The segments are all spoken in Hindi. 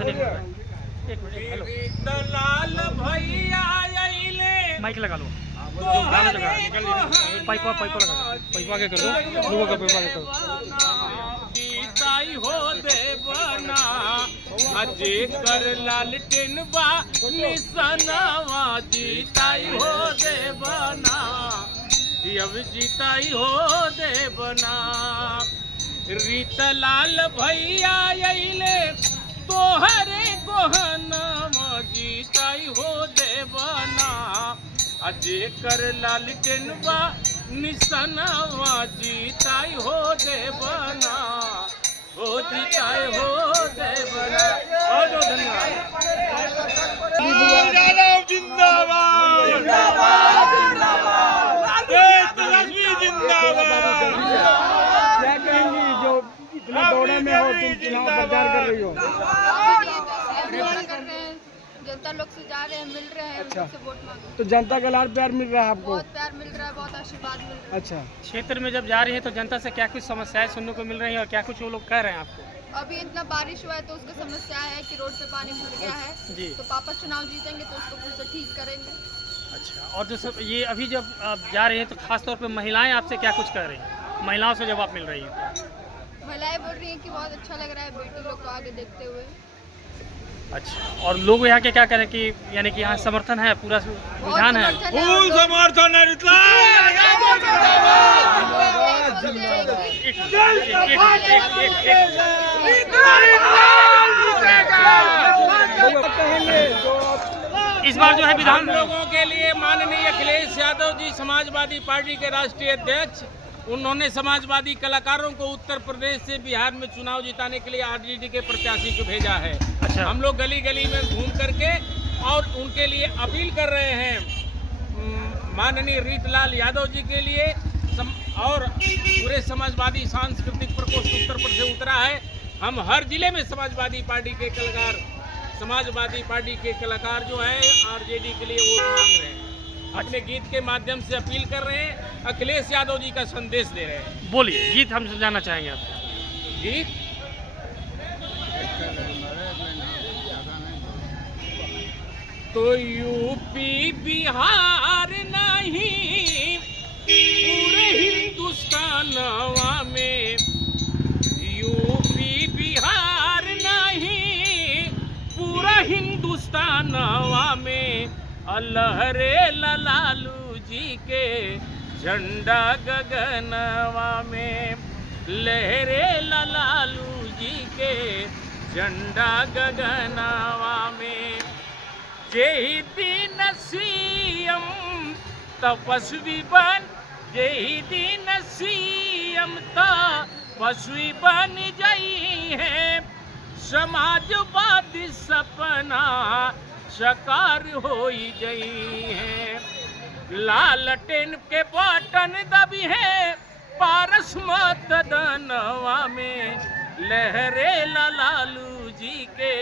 एक मिनट, हेलो दलाल भैया आइले माइक लगा लो, गाना लगा, पाइपा के कर दो, लोगों का पाइपा के कर दो। जीताई हो देवना अजे कर लालटेन बा निशानावा जीताई हो देवना अब जीताई हो देवना रीतलाल भैया अइले तोहरे गोहनावा जीताई हो देवना अजे कर लालटेन बा निशानावा जीताई हो देवना हो जीताई हो देवना। बहुत बहुत धन्यवाद। जिंदाबाद जिंदाबाद जिंदाबाद क्या कहेंगी जो इतने दौड़े में हो, तुम चुनाव प्रचार कर रही हो? जनता लोग से जा रहे हैं, मिल रहे हैं, अच्छा। उनसे वोट मांगे। तो जनता का लाड प्यार मिल रहा है आपको? बहुत प्यार मिल रहा है, बहुत आशीर्वाद मिल रहा है। अच्छा, क्षेत्र में जब जा रही है तो जनता से क्या कुछ समस्याएं सुनने को मिल रही हैं और क्या कुछ वो लोग कह रहे हैं आपको? अभी इतना बारिश हुआ है तो उसका समस्या है कि रोड पे पानी भर गया है जी। तो पापा चुनाव जीतेंगे तो उसको फिर से ठीक करेंगे। अच्छा, और जो सब ये अभी जब आप जा रही हैं तो खास तौर पे महिलाएं आपसे क्या कुछ कह रही हैं? महिलाओं से जब आप मिल रही हैं तो महिलाएं बोल रही हैं कि बहुत अच्छा लग रहा है बेटी लोग को आगे देखते हुए। अच्छा, और लोग यहाँ के क्या कह रहे हैं कि यानी कि यहाँ समर्थन है, पूरा रुझान है? फुल समर्थन है इस बार जो है विधान हम लोगों के लिए माननीय अखिलेश यादव जी समाजवादी पार्टी के राष्ट्रीय अध्यक्ष, उन्होंने समाजवादी कलाकारों को उत्तर प्रदेश से बिहार में चुनाव जिताने के लिए आरजेडी के प्रत्याशी को भेजा है। अच्छा। हम लोग गली गली में घूम करके और उनके लिए अपील कर रहे हैं माननीय रीतलाल यादव जी के लिए और पूरे समाजवादी सांस्कृतिक प्रकोष्ठ उत्तर प्रदेश से उतरा है। हम हर जिले में समाजवादी पार्टी के कलाकार जो है आरजेडी के लिए वोट मांग रहे हैं, अपने गीत के माध्यम से अपील कर रहे हैं, अखिलेश यादव जी का संदेश दे रहे हैं। बोलिए, गीत हम जानना चाहेंगे आपसे। गीत तो यूपी बिहार नहीं पूरे हिंदुस्तानवा में, यूपी बिहार नहीं पूरा हिंदुस्तानवा में लहरे लालू जी के झंडा गगनवा में, लहरे लालू जी के झंडा गगनवा में। जय दिन सीएम तपस्वी बन, जय दिन सीएम तपस्वी बन जाई है, समाजवादी सपना साकार हो गई है। लालटेन के बटन दबी है पारस मतदानवा में, लहरे लालू जी के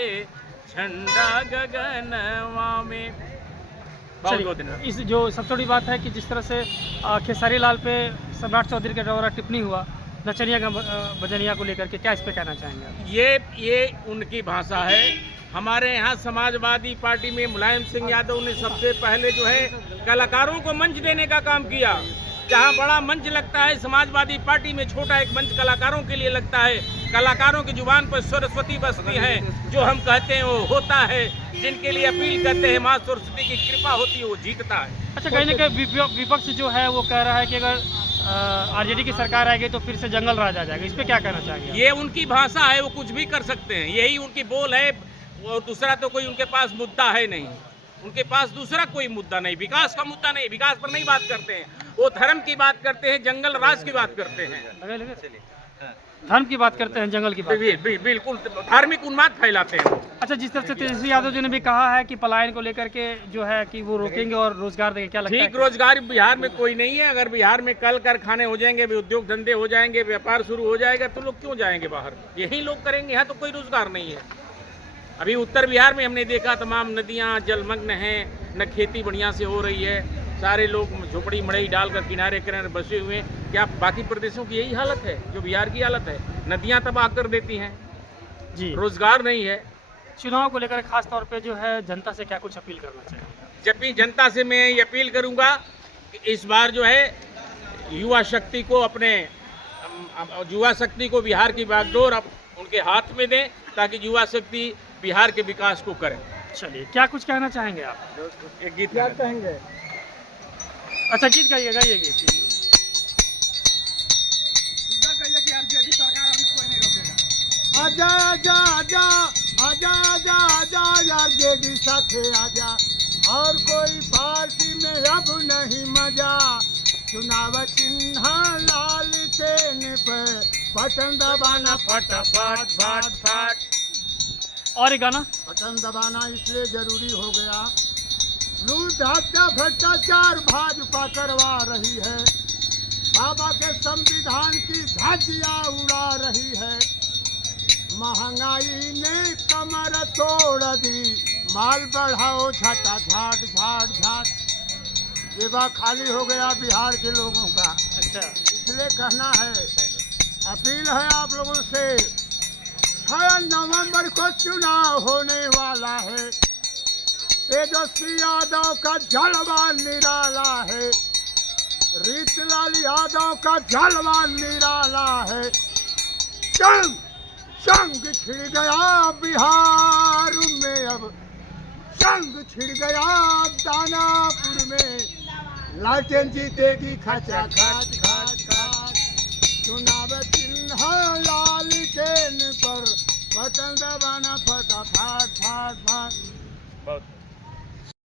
झंडा गगनवा में। बहुत धन्यवाद। इस जो सबसे बड़ी बात है कि जिस तरह से खेसारी लाल पे सम्राट चौधरी के द्वारा टिप्पणी हुआ नचनिया का बजनिया को लेकर के, क्या इस पे कहना चाहेंगे आप? ये उनकी भाषा है। हमारे यहाँ समाजवादी पार्टी में मुलायम सिंह यादव ने सबसे पहले जो है कलाकारों को मंच देने का काम किया। जहाँ बड़ा मंच लगता है समाजवादी पार्टी में छोटा एक मंच कलाकारों के लिए लगता है। कलाकारों की जुबान पर सरस्वती बसती है, जो हम कहते हैं वो होता है, जिनके लिए अपील करते हैं माँ सरस्वती की कृपा होती है वो जीतता है। अच्छा, कहीं ना कहीं विपक्ष जो है वो कह रहा है कि अगर आरजेडी की सरकार आएगी तो फिर से जंगल राज आ जाएगा, इस पे क्या कहना चाहेंगे? ये उनकी भाषा है, वो कुछ भी कर सकते हैं, यही उनकी बोल है। और दूसरा तो कोई उनके पास मुद्दा है नहीं, उनके पास दूसरा कोई मुद्दा नहीं, विकास का मुद्दा नहीं, विकास पर नहीं बात करते हैं। वो धर्म की बात करते हैं, जंगल राज की बात करते हैं, धर्म की बात करते हैं, जंगल की बात। बिल्कुल धार्मिक उन्माद फैलाते हैं। अच्छा, जिस तरह से तेजस्वी यादव जी ने भी कहा है कि पलायन को लेकर के जो है कि वो रोकेंगे और रोजगार देंगे, क्या लगता है? ठीक, रोजगार बिहार में कोई नहीं है। अगर बिहार में कल कारखाने हो जाएंगे, उद्योग धंधे हो जाएंगे, व्यापार शुरू हो जाएगा तो लोग क्यों जाएंगे बाहर? यही लोग करेंगे, यहाँ तो कोई रोजगार नहीं है। अभी उत्तर बिहार में हमने देखा तमाम नदियाँ जलमग्न हैं, न खेती बढ़िया से हो रही है, सारे लोग झोपड़ी मड़ई डालकर किनारे किनारे बसे हुए हैं। क्या बाकी प्रदेशों की यही हालत है जो बिहार की हालत है? नदियाँ तबाह कर देती हैं जी, रोजगार नहीं है। चुनाव को लेकर खास तौर पे जो है जनता से क्या कुछ अपील करना चाहिए? जब भी जनता से मैं ये अपील करूंगा कि इस बार जो है युवा शक्ति को बिहार की बागडोर अब उनके हाथ में दें, ताकि युवा शक्ति बिहार के विकास को करे। चलिए, क्या कुछ कहना चाहेंगे आप? एक गीत क्या गाते हैं। कहेंगे? अच्छा, गीत गाइए गीत। आजा आजा आजा आजा आजा आजा यार जेडी साथे आजा, और कोई पार्टी में अब नहीं मजा। चुनाव चिन्ह लालटेन पे बटन दबाना फटाफट फट फट। और एक गाना। बटन दबाना इसलिए जरूरी हो गया, लूट हत्या भ्रष्टाचार भाजपा करवा रही है, बाबा के संविधान की धज्जियां उड़ा रही है, महंगाई ने कमर तोड़ दी, माल बढ़ाओ झटा झाट झाट झाट। जेबा खाली हो गया बिहार के लोगों का। अच्छा, इसलिए कहना है, अपील है आप लोगों से, 6 नवंबर को चुनाव होने वाला है, तेजस्वी यादव का जलवा निराला है, रीतलाल यादव का जलवा निराला है। जंग छिड़ गया बिहार में, अब जंग छिड़ गया दानापुर में, लालटेन जीतेगी खचा खच खच खच। चुनाव चिन्ह लालटेन पर बटन दबाना